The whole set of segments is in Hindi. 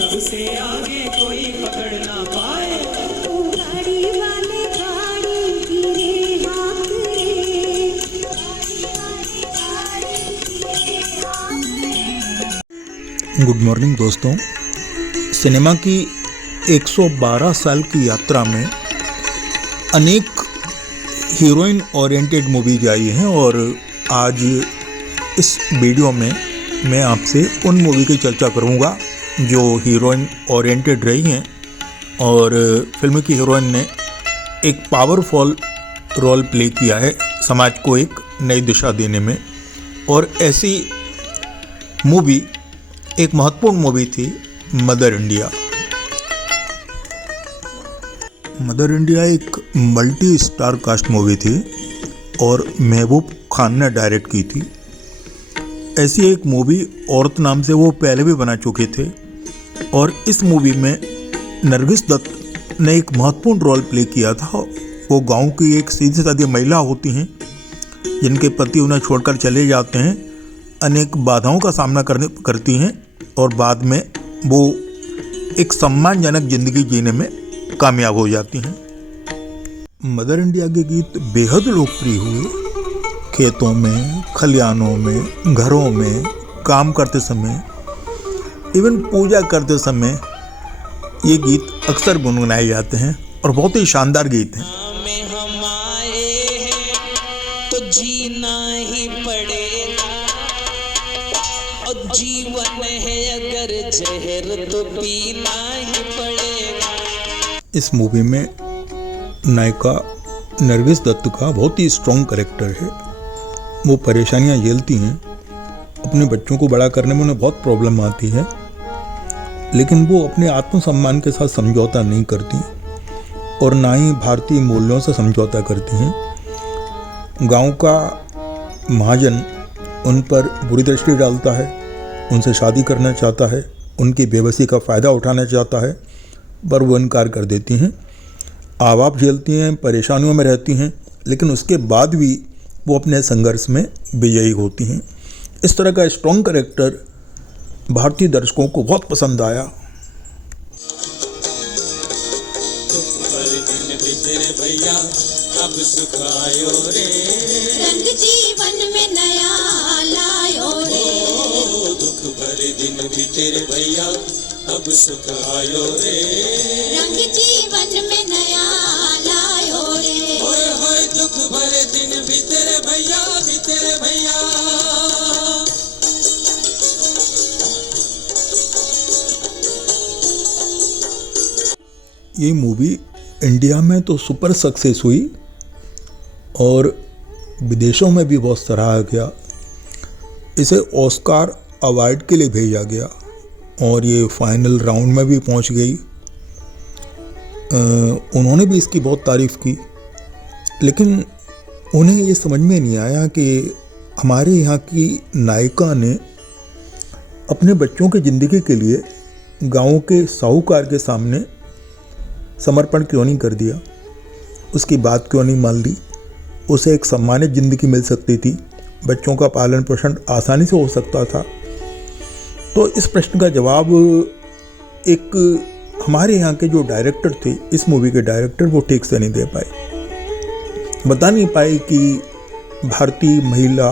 सबसे आगे कोई पकड़ ना पाए। गाड़ी वाले गाड़ी धीरे हाँक रे, गुड मॉर्निंग दोस्तों। सिनेमा की 112 साल की यात्रा में अनेक हीरोइन ओरिएंटेड मूवीज आई हैं और आज इस वीडियो में मैं आपसे उन मूवी की चर्चा करूंगा जो हीरोइन ओरिएंटेड रही हैं और फिल्म की हीरोइन ने एक पावरफुल रोल प्ले किया है समाज को एक नई दिशा देने में। और ऐसी मूवी, एक महत्वपूर्ण मूवी थी मदर इंडिया। मदर इंडिया एक मल्टी स्टार कास्ट मूवी थी और महबूब खान ने डायरेक्ट की थी। ऐसी एक मूवी औरत नाम से वो पहले भी बना चुके थे और इस मूवी में नरगिस दत्त ने एक महत्वपूर्ण रोल प्ले किया था। वो गांव की एक सीधी सादी महिला होती हैं जिनके पति उन्हें छोड़कर चले जाते हैं, अनेक बाधाओं का सामना करती हैं और बाद में वो एक सम्मानजनक जिंदगी जीने में कामयाब हो जाती हैं। मदर इंडिया के गीत बेहद लोकप्रिय हुए। खेतों में, खलिहानों में, घरों में काम करते समय, इवन पूजा करते समय ये गीत अक्सर गुनगुनाए जाते हैं और बहुत ही शानदार गीत हैं। में हम आए हैं तो जीना ही पड़ेगा, और जीवन है अगर जहर तो पीना ही पड़ेगा। इस मूवी में नायिका नरगिस दत्त का बहुत ही स्ट्रॉन्ग कैरेक्टर है। वो परेशानियां झेलती हैं, अपने बच्चों को बड़ा करने में उन्हें बहुत प्रॉब्लम आती है, लेकिन वो अपने आत्मसम्मान के साथ समझौता नहीं करती और ना ही भारतीय मूल्यों से समझौता करती हैं। गांव का महाजन उन पर बुरी दृष्टि डालता है, उनसे शादी करना चाहता है, उनकी बेबसी का फ़ायदा उठाना चाहता है, पर वो इनकार कर देती हैं। आवाब झेलती हैं, परेशानियों में रहती हैं, लेकिन उसके बाद भी वो अपने संघर्ष में विजयी होती हैं। इस तरह का स्ट्रॉन्ग कैरेक्टर भारतीय दर्शकों को बहुत पसंद आया। भैया अब सुख आयो रे, रंग जीवन में नया लायो रे। दुख भरे दिन भी तेरे भैया अब सुख आयो रे, रंग जीवन में नया लायो रे। होए होए दुख भरे दिन भी तेरे भैया, भी तेरे भैया। ये मूवी इंडिया में तो सुपर सक्सेस हुई और विदेशों में भी बहुत सराहा गया। इसे ऑस्कार अवार्ड के लिए भेजा गया और ये फाइनल राउंड में भी पहुंच गई। उन्होंने भी इसकी बहुत तारीफ़ की, लेकिन उन्हें ये समझ में नहीं आया कि हमारे यहाँ की नायिका ने अपने बच्चों की ज़िंदगी के लिए गाँव के साहूकार के सामने समर्पण क्यों नहीं कर दिया, उसकी बात क्यों नहीं मान ली। उसे एक सम्मानित ज़िंदगी मिल सकती थी, बच्चों का पालन पोषण आसानी से हो सकता था। तो इस प्रश्न का जवाब एक हमारे यहाँ के जो डायरेक्टर थे, इस मूवी के डायरेक्टर, वो ठीक से नहीं दे पाए। बता नहीं पाए कि भारतीय महिला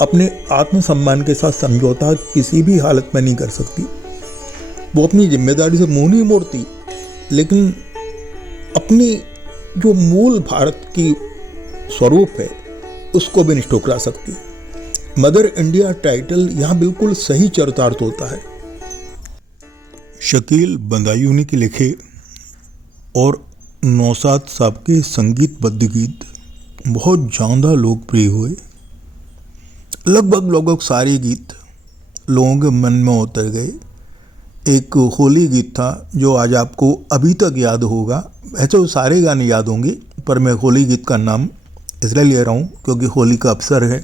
अपने आत्मसम्मान के साथ समझौता किसी भी हालत में नहीं कर सकती। वो अपनी जिम्मेदारी से मुंह नहीं मोड़ती, लेकिन अपनी जो मूल भारत की स्वरूप है उसको भी नहीं ठुकरा सकती। मदर इंडिया टाइटल यहाँ बिल्कुल सही चरितार्थ होता है। शकील बंदायूनी के लिखे और नौशाद साहब के संगीतबद्ध गीत बहुत ज़्यादा लोकप्रिय हुए। लगभग सारे गीत लोगों के मन में उतर गए। एक होली गीत था जो आज आपको अभी तक याद होगा। ऐसे वो सारे गाने याद होंगे, पर मैं होली गीत का नाम इसलिए ले रहा हूँ क्योंकि होली का अवसर है।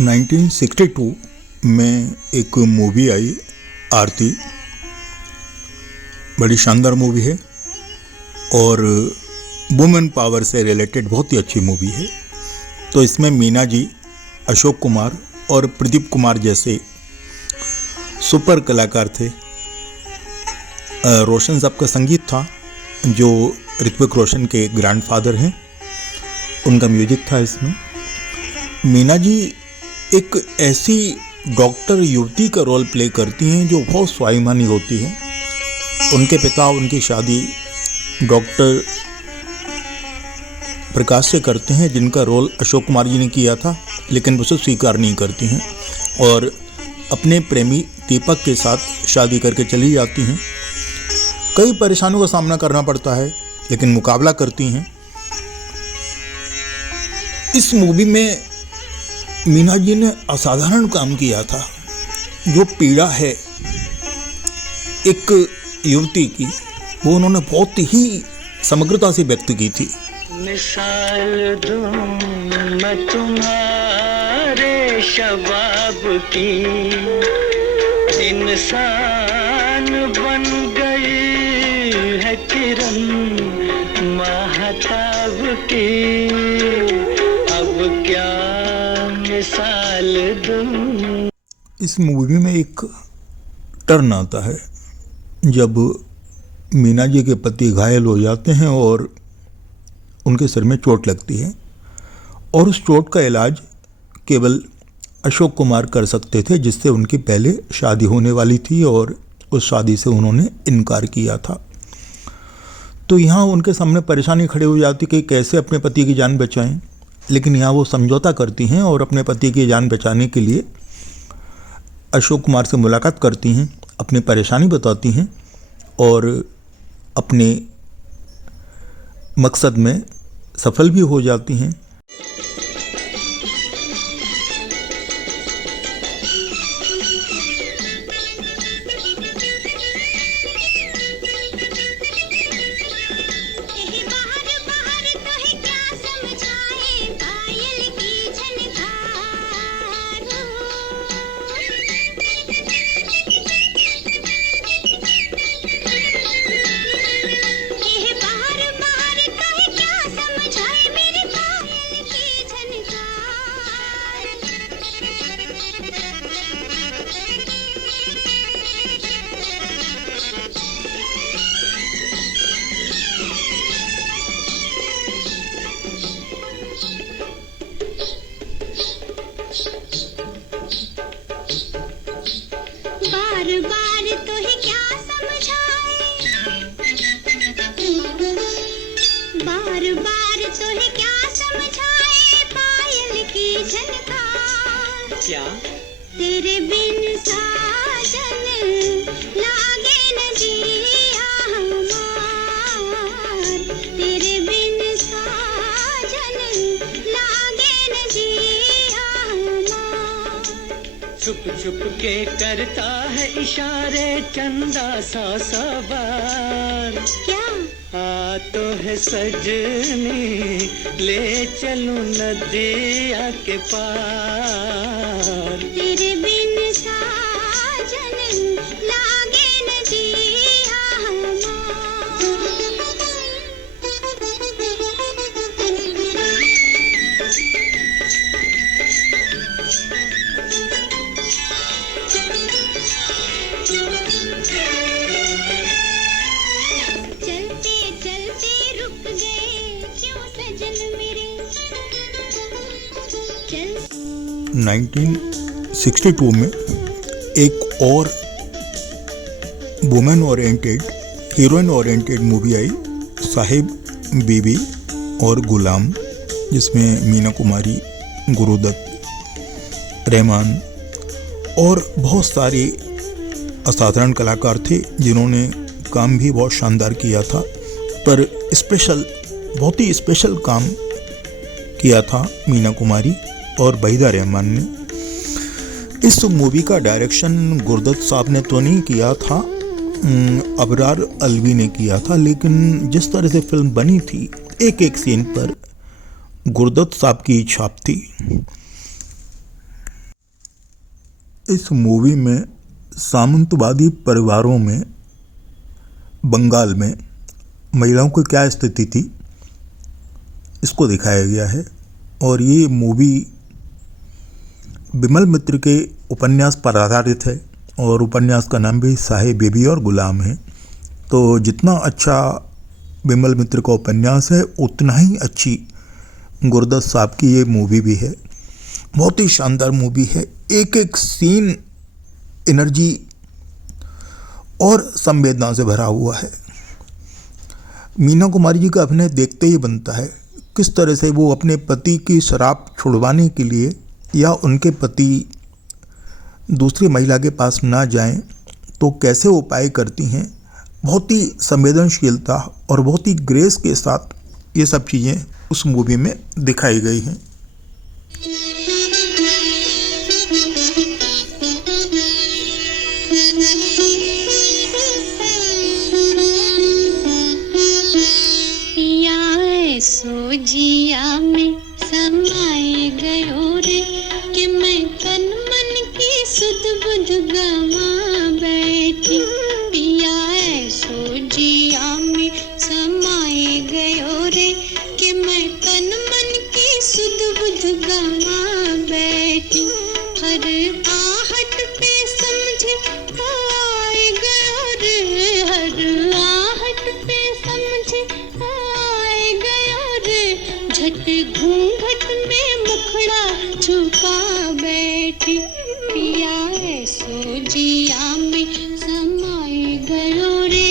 1962 में एक मूवी आई आरती, बड़ी शानदार मूवी है और वुमेन पावर से रिलेटेड बहुत ही अच्छी मूवी है। तो इसमें मीना जी, अशोक कुमार और प्रदीप कुमार जैसे सुपर कलाकार थे। रोशन साहब का संगीत था, जो ऋत्विक रोशन के ग्रैंडफादर हैं, उनका म्यूजिक था इसमें। मीना जी एक ऐसी डॉक्टर युवती का रोल प्ले करती हैं जो बहुत स्वाभिमानी होती है। उनके पिता उनकी शादी डॉक्टर प्रकाश से करते हैं, जिनका रोल अशोक कुमार जी ने किया था, लेकिन उसे स्वीकार नहीं करती हैं और अपने प्रेमी दीपक के साथ शादी करके चली जाती हैं। कई परेशानियों का सामना करना पड़ता है, लेकिन मुकाबला करती हैं। इस मूवी में मीना जी ने असाधारण काम किया था। जो पीड़ा है एक युवती की, वो उन्होंने बहुत ही समग्रता से व्यक्त की थी। मिसाल दूं मैं तुम्हारे शबाब की, इंसान बन गई है किरण महताब की, अब क्या मिसाल दूं। इस मूवी में एक टर्न आता है जब मीना जी के पति घायल हो जाते हैं और उनके सिर में चोट लगती है, और उस चोट का इलाज केवल अशोक कुमार कर सकते थे, जिससे उनकी पहले शादी होने वाली थी और उस शादी से उन्होंने इनकार किया था। तो यहाँ उनके सामने परेशानी खड़ी हो जाती कि कैसे अपने पति की जान बचाएं, लेकिन यहाँ वो समझौता करती हैं और अपने पति की जान बचाने के लिए अशोक कुमार से मुलाकात करती हैं, अपनी परेशानी बताती हैं और अपने मकसद में सफल भी हो जाती हैं। क्या तेरे बिन साजन लागे न जिया हमार, तेरे बिन साजन लागे न जिया हमार। छुप छुप के करता है इशारे चंदा सा सवार, क्या आ तो है सजनी ले चलूं नदिया के पार। तेरे बिन साजन लागे न जिया चलते चलते रुक गए क्यों सजन मेरे, चल 1962 में एक और women oriented, heroine oriented movie आई, साहिब बीबी और गुलाम, जिसमें मीना कुमारी, गुरुदत्त, रहमान और बहुत सारे असाधारण कलाकार थे जिन्होंने काम भी बहुत शानदार किया था। पर स्पेशल, बहुत ही स्पेशल काम किया था मीना कुमारी और वहीदा रहमान ने। इस मूवी का डायरेक्शन गुरुदत्त साहब ने तो नहीं किया था, अबरार अलवी ने किया था, लेकिन जिस तरह से फिल्म बनी थी, एक एक सीन पर गुरुदत्त साहब की छाप थी। इस मूवी में सामंतवादी परिवारों में बंगाल में महिलाओं की क्या स्थिति थी इसको दिखाया गया है। और ये मूवी बिमल मित्र के उपन्यास पर आधारित है और उपन्यास का नाम भी साहिब बेबी और गुलाम है। तो जितना अच्छा बिमल मित्र का उपन्यास है उतना ही अच्छी गुरदत्त साहब की ये मूवी भी है। बहुत ही शानदार मूवी है। एक एक सीन एनर्जी और संवेदना से भरा हुआ है। मीना कुमारी जी का अभिनय देखते ही बनता है किस तरह से वो अपने पति की शराब छुड़वाने के लिए या उनके पति दूसरी महिला के पास ना जाएं तो कैसे उपाय करती हैं। बहुत ही संवेदनशीलता और बहुत ही ग्रेस के साथ ये सब चीज़ें उस मूवी में दिखाई गई हैं। सोजिया में समाए गयो रे कि मैं तन मन की सुध बुध गवा बैठी। पिया सोजिया में समाए गयो रे कि मैं तन मन की सुध बुध गवा बैठी। हर आहट पे समझे आए गयो रे, हर आहट पे समझे आए गयो रे। झट घूंघट में मुखड़ा छुपा बैठी। पिया सोजिया में समाए गयो रे।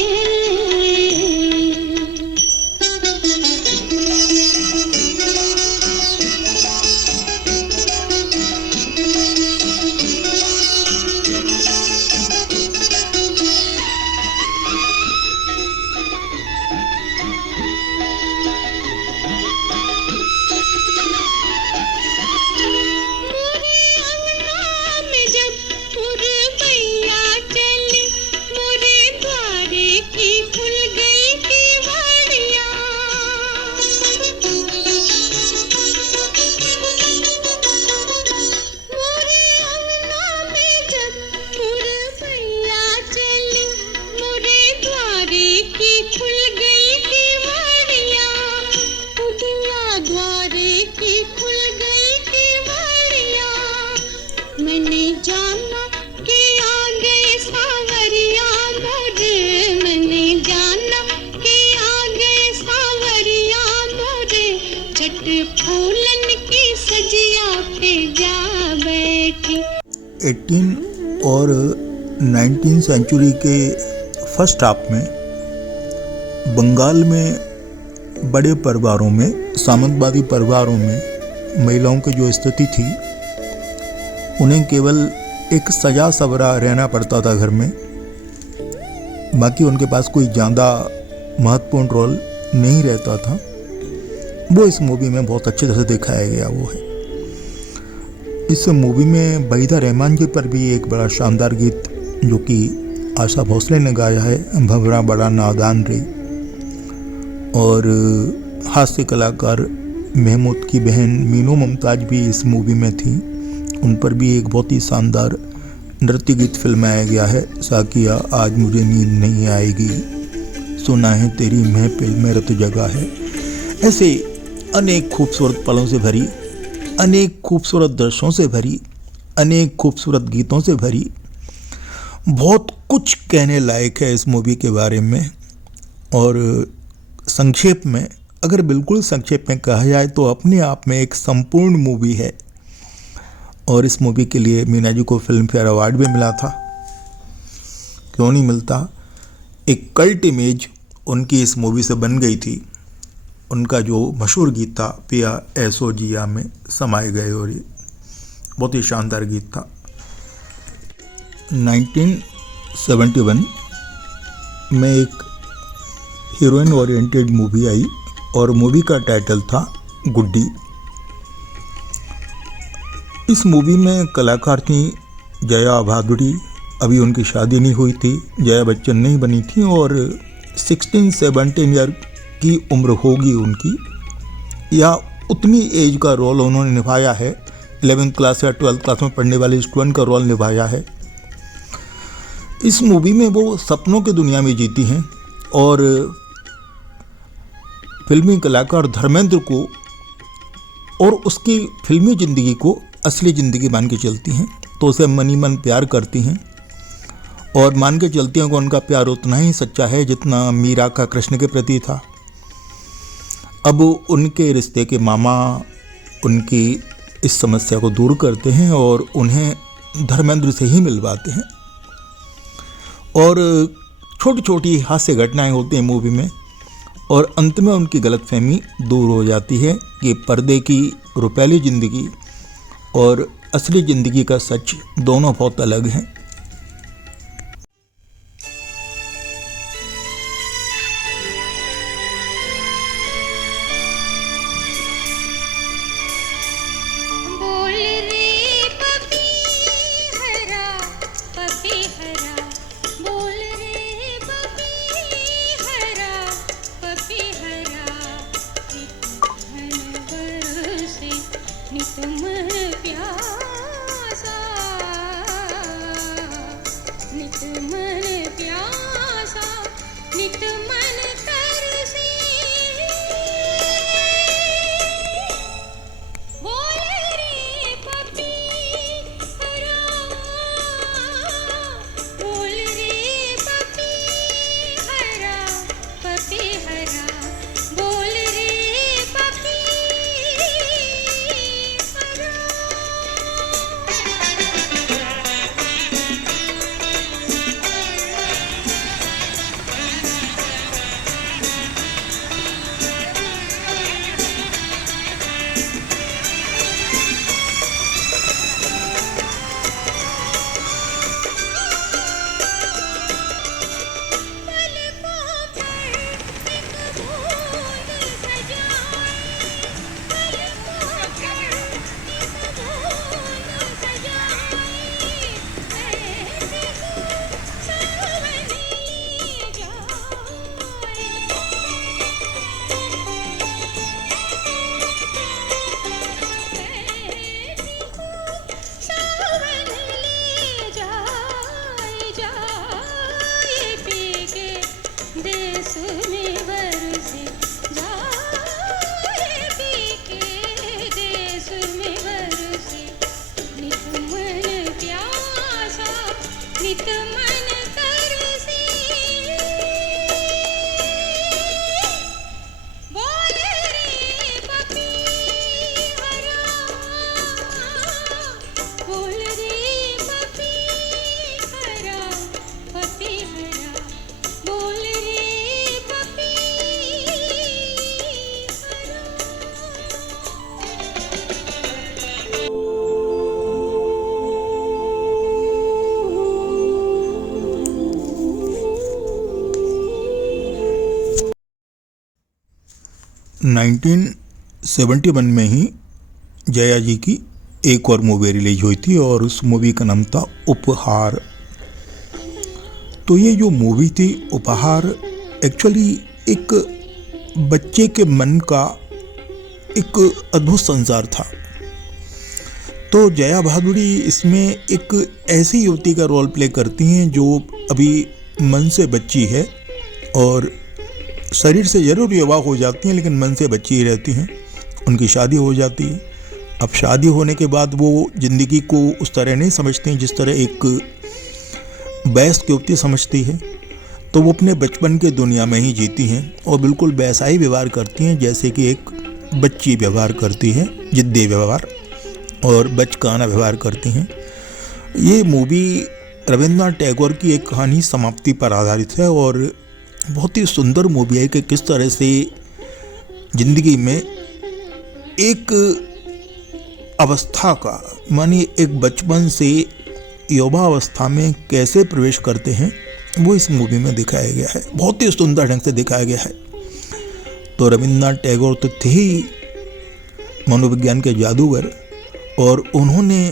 फूलन की सजिया पे जा बैठी। 18 और 19 सेंचुरी के फर्स्ट हाफ में बंगाल में बड़े परिवारों में, सामंतवादी परिवारों में महिलाओं की जो स्थिति थी, उन्हें केवल एक सजा सवरा रहना पड़ता था घर में। बाकी उनके पास कोई ज़्यादा महत्वपूर्ण रोल नहीं रहता था। वो इस मूवी में बहुत अच्छी तरह से दिखाया गया वो है। इस मूवी में वहीदा रहमान जी पर भी एक बड़ा शानदार गीत जो कि आशा भोसले ने गाया है, भंवरा बड़ा नादान रे। और हास्य कलाकार महमूद की बहन मीनू मुमताज भी इस मूवी में थी। उन पर भी एक बहुत ही शानदार नृत्य गीत फिल्माया गया है, साकिया आज मुझे नींद नहीं आएगी, सुना है तेरी महफिल में रत जगह है। ऐसे अनेक खूबसूरत पलों से भरी, अनेक खूबसूरत दृश्यों से भरी, अनेक खूबसूरत गीतों से भरी, बहुत कुछ कहने लायक है इस मूवी के बारे में। और संक्षेप में, अगर बिल्कुल संक्षेप में कहा जाए तो अपने आप में एक संपूर्ण मूवी है। और इस मूवी के लिए मीना जी को फिल्म फेयर अवार्ड भी मिला था। क्यों नहीं मिलता। एक कल्ट इमेज उनकी इस मूवी से बन गई थी। उनका जो मशहूर गीत था, पिया ऐसो जिया में समाए गए, और ये बहुत ही शानदार गीत था। 1971 में एक हीरोइन ओरिएंटेड मूवी आई और मूवी का टाइटल था गुड्डी। इस मूवी में कलाकार थी जया भादुड़ी। अभी उनकी शादी नहीं हुई थी, जया बच्चन नहीं बनी थी और 16-17 ईयर की उम्र होगी उनकी, या उतनी एज का रोल उन्होंने निभाया है 11th क्लास या 12th क्लास में पढ़ने वाले स्टूडेंट का रोल निभाया है। इस मूवी में वो सपनों की दुनिया में जीती हैं और फिल्मी कलाकार धर्मेंद्र को और उसकी फिल्मी ज़िंदगी को असली ज़िंदगी मान के चलती हैं, तो उसे मनी मन प्यार करती हैं और मान के चलती हैं कि उनका प्यार उतना ही सच्चा है जितना मीरा का कृष्ण के प्रति था। अब उनके रिश्ते के मामा उनकी इस समस्या को दूर करते हैं और उन्हें धर्मेंद्र से ही मिलवाते हैं और छोटी छोटी हास्य घटनाएं होती हैं मूवी में और अंत में उनकी गलतफहमी दूर हो जाती है कि पर्दे की रुपैली ज़िंदगी और असली ज़िंदगी का सच दोनों बहुत अलग हैं। नाइनटीन 71 में ही जया जी की एक और मूवी रिलीज हुई थी और उस मूवी का नाम था उपहार। तो ये जो मूवी थी उपहार एक्चुअली एक बच्चे के मन का एक अद्भुत संसार था। तो जया भादुड़ी इसमें एक ऐसी युवती का रोल प्ले करती हैं जो अभी मन से बच्ची है और शरीर से ज़रूर युवा हो जाती हैं लेकिन मन से बच्ची ही रहती हैं। उनकी शादी हो जाती है। अब शादी होने के बाद वो ज़िंदगी को उस तरह नहीं समझती हैं जिस तरह एक वयस्क युवती समझती है। तो वो अपने बचपन के दुनिया में ही जीती हैं और बिल्कुल वैसा ही व्यवहार करती हैं जैसे कि एक बच्ची व्यवहार करती है, जिद्दी व्यवहार और बचकाना व्यवहार करती हैं। ये मूवी रविन्द्रनाथ टैगोर की एक कहानी समाप्ति पर आधारित है और बहुत ही सुंदर मूवी है कि किस तरह से ज़िंदगी में एक अवस्था का मानी एक बचपन से युवा अवस्था में कैसे प्रवेश करते हैं वो इस मूवी में दिखाया गया है। बहुत ही सुंदर ढंग से दिखाया गया है। तो रविन्द्रनाथ टैगोर तो थे ही मनोविज्ञान के जादूगर और उन्होंने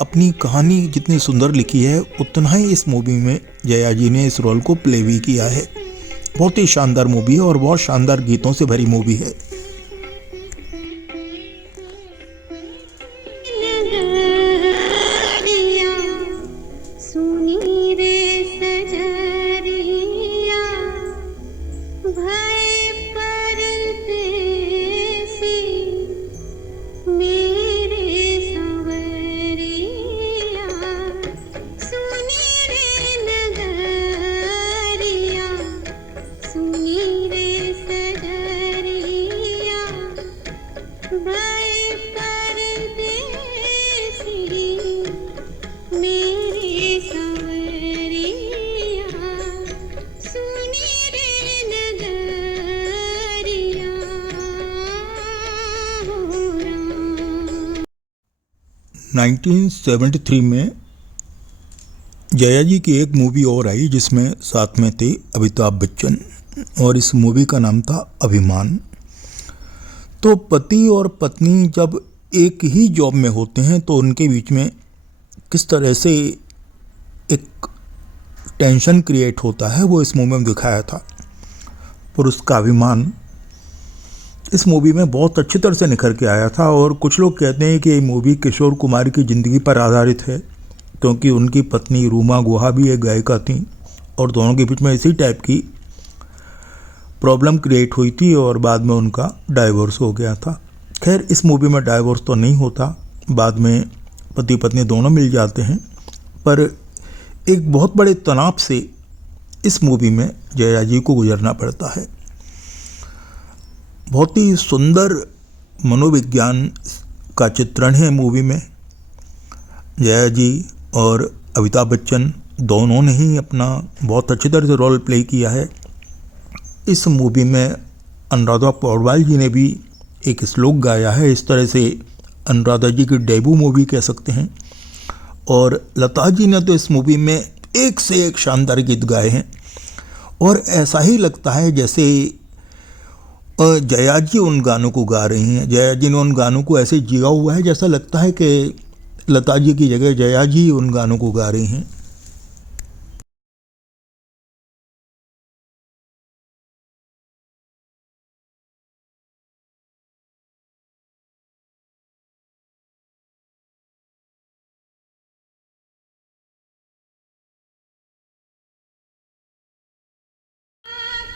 अपनी कहानी जितनी सुंदर लिखी है उतना ही इस मूवी में जया जी ने इस रोल को प्ले भी किया है। बहुत ही शानदार मूवी है और बहुत शानदार गीतों से भरी मूवी है। नगरिया सुनी रे सजरिया भय परदेसी मेरे संवरिया सुनी रे नगरिया सुनी रे सजरिया भय परदेसी मेरे संवरिया सुनी रे नगरिया हो राम। 1973 में जया जी की एक मूवी और आई जिसमें साथ में थे अमिताभ बच्चन और इस मूवी का नाम था अभिमान। तो पति और पत्नी जब एक ही जॉब में होते हैं तो उनके बीच में किस तरह से एक टेंशन क्रिएट होता है वो इस मूवी में दिखाया था। पुरुष का अभिमान इस मूवी में बहुत अच्छी तरह से निखर के आया था और कुछ लोग कहते हैं कि ये मूवी किशोर कुमार की ज़िंदगी पर आधारित है क्योंकि उनकी पत्नी रूमा गुहा भी एक गायिका थी और दोनों के बीच में इसी टाइप की प्रॉब्लम क्रिएट हुई थी और बाद में उनका डाइवोर्स हो गया था। खैर इस मूवी में डाइवोर्स तो नहीं होता, बाद में पति पत्नी दोनों मिल जाते हैं, पर एक बहुत बड़े तनाव से इस मूवी में जया जी को गुजरना पड़ता है। बहुत ही सुंदर मनोविज्ञान का चित्रण है मूवी में। जया जी और अमिताभ बच्चन दोनों ने ही अपना बहुत अच्छी तरह से रोल प्ले किया है। इस मूवी में अनुराधा पौडवाल जी ने भी एक श्लोक गाया है। इस तरह से अनुराधा जी की डेब्यू मूवी कह सकते हैं। और लता जी ने तो इस मूवी में एक से एक शानदार गीत गाए हैं और ऐसा ही लगता है जैसे जया जी उन गानों को गा रही हैं। जया जी ने उन गानों को ऐसे जिया हुआ है जैसा लगता है कि लता जी की जगह जया जी उन गानों को गा रही हैं।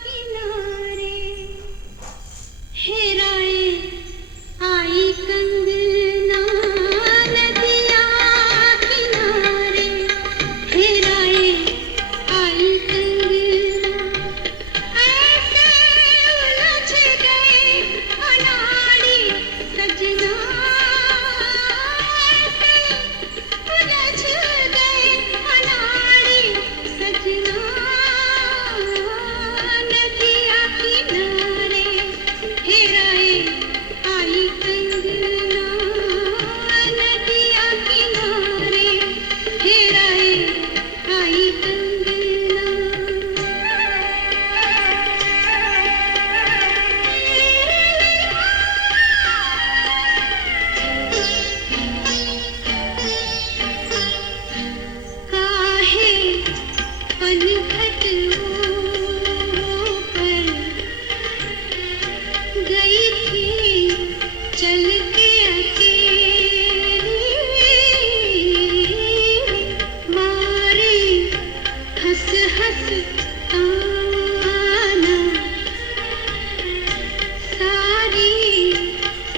किनारे हेराए आई कंगना नदिया किनारे हेराए आई कंगना ऐसे उलझ गए अनाड़ी सजना ऐसे उलझ गए अनाड़ी सजना नदिया किनारे हेराए आई कंगना नदिया किनारे हेराए आई काहे पनघट ऊपर गई थी चल के अकेली मारे हंस हंस ताना सारी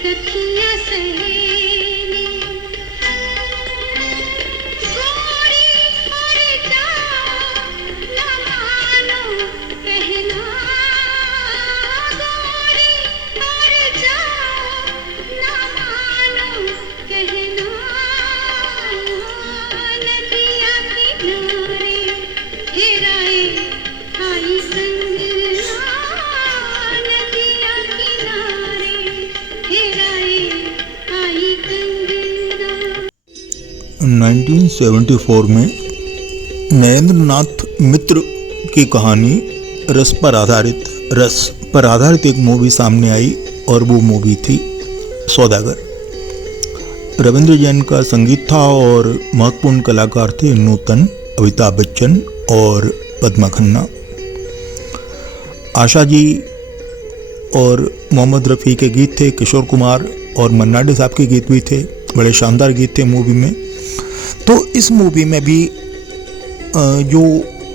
सखियां सहेली गोरी और जाओ न मानो कहना गोरी और जाओ न मानो कहना नदिया किनारे हेराए आई कंगना नदिया किनारे हेराए आई कंगना। 1974 में नरेंद्र नाथ मित्र की कहानी रस पर आधारित एक मूवी सामने आई और वो मूवी थी सौदागर। रविंद्र जैन का संगीत था और महत्वपूर्ण कलाकार थे नूतन, अमिताभ बच्चन और पद्मा खन्ना। आशा जी और मोहम्मद रफ़ी के गीत थे, किशोर कुमार और मन्ना डे साहब के गीत भी थे बड़े शानदार गीत थे मूवी में। तो इस मूवी में भी जो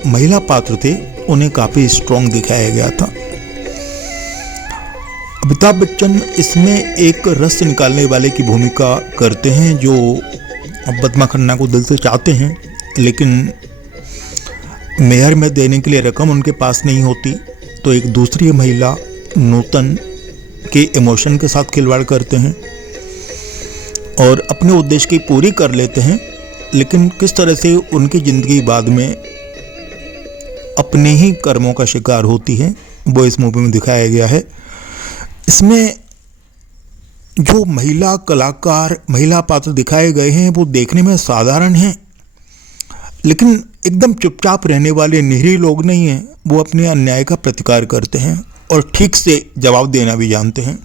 महिला पात्र थे उन्हें काफ़ी स्ट्रॉन्ग दिखाया गया था। अमिताभ बच्चन इसमें एक रस निकालने वाले की भूमिका करते हैं, जो पद्मा खन्ना को दिल से चाहते हैं, लेकिन मेहर में देने के लिए रकम उनके पास नहीं होती, तो एक दूसरी महिला नूतन के इमोशन के साथ खिलवाड़ करते हैं और अपने उद्देश्य की पूरी कर लेते हैं, लेकिन किस तरह से उनकी ज़िंदगी बाद में अपने ही कर्मों का शिकार होती है वो इस मूवी में दिखाया गया है। इसमें जो महिला कलाकार, महिला पात्र दिखाए गए हैं वो देखने में साधारण हैं, लेकिन एकदम चुपचाप रहने वाले निरीह लोग नहीं हैं। वो अपने अन्याय का प्रतिकार करते हैं और ठीक से जवाब देना भी जानते हैं।